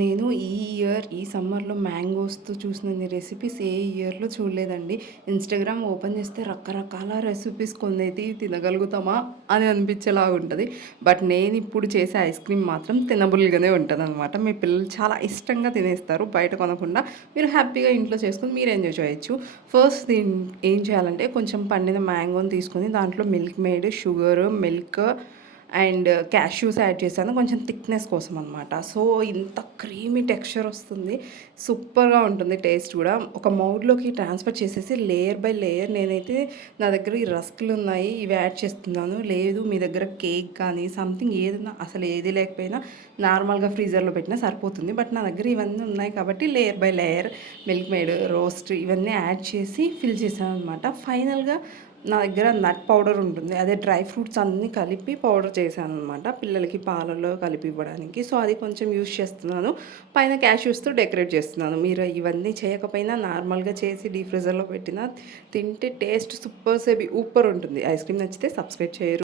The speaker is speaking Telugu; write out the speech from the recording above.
నేను ఈ సమ్మర్‌లో మ్యాంగోస్‌తో చూసినన్ని రెసిపీస్ ఏ ఇయర్‌లో చూడలేదండి. ఇన్‌స్టాగ్రామ్ ఓపెన్ చేస్తే రకరకాల రెసిపీస్ కొన్నైతే తినగలుగుతామా అని అనిపించేలాగా ఉంటది. బట్ నేనిప్పుడు చేసే ఐస్ క్రీమ్ మాత్రం తినబుల్‌గానే ఉంటదనమాట. మీ పిల్లలు చాలా ఇష్టంగా తినేస్తారు. బయట కొనకుండా మీరు హ్యాపీగా ఇంట్లో చేసుకొని మీరు ఎంజాయ్ చేయొచ్చు. ఫస్ట్ ఏం చేయాలంటే కొంచెం పండిన మ్యాంగోని తీసుకొని దాంట్లో milk made, sugar, milk and cashews add చేశాను కొంచెం థిక్నెస్ కోసం అనమాట. సో ఇంత క్రీమీ టెక్స్చర్ వస్తుంది. సూపర్‌గా ఉంటుంది టేస్ట్ కూడా. ఒక మౌల్డ్‌లోకి ట్రాన్స్‌ఫర్ చేసేసి లేయర్ బై లేయర్ నేనైతే నా దగ్గర ఈ రస్కులు ఉన్నాయి ఇవి యాడ్ చేస్తున్నాను. లేదు మీ దగ్గర కేక్ కానీ సంథింగ్ ఏదన్నా అసలు ఏది లేకపోయినా నార్మల్‌గా ఫ్రీజర్‌లో పెట్టినా సరిపోతుంది. బట్ నా దగ్గర ఇవన్నీ ఉన్నాయి కాబట్టి layer by layer milk made, roast ఇవన్నీ యాడ్ చేసి ఫిల్ చేశాను అనమాట. ఫైనల్‌గా నా దగ్గర నట్ పౌడర్ ఉంటుంది. అదే డ్రై ఫ్రూట్స్ అన్నీ కలిపి పౌడర్ చేశాననమాట. పిల్లలకి పాలల్లో కలిపి ఇవ్వడానికి. సో, అది కొంచెం యూజ్ చేస్తున్నాను. పైన క్యాష్యూస్‌తో డెకరేట్ చేస్తున్నాను. మీరు ఇవన్నీ చేయకపోయినా నార్మల్‌గా చేసి డీప్ ఫ్రీజర్‌లో పెట్టినా తింటే టేస్ట్ సూపర్ ఉంటుంది. ఐస్ క్రీమ్ నచ్చితే సబ్స్క్రైబ్ చేయరు.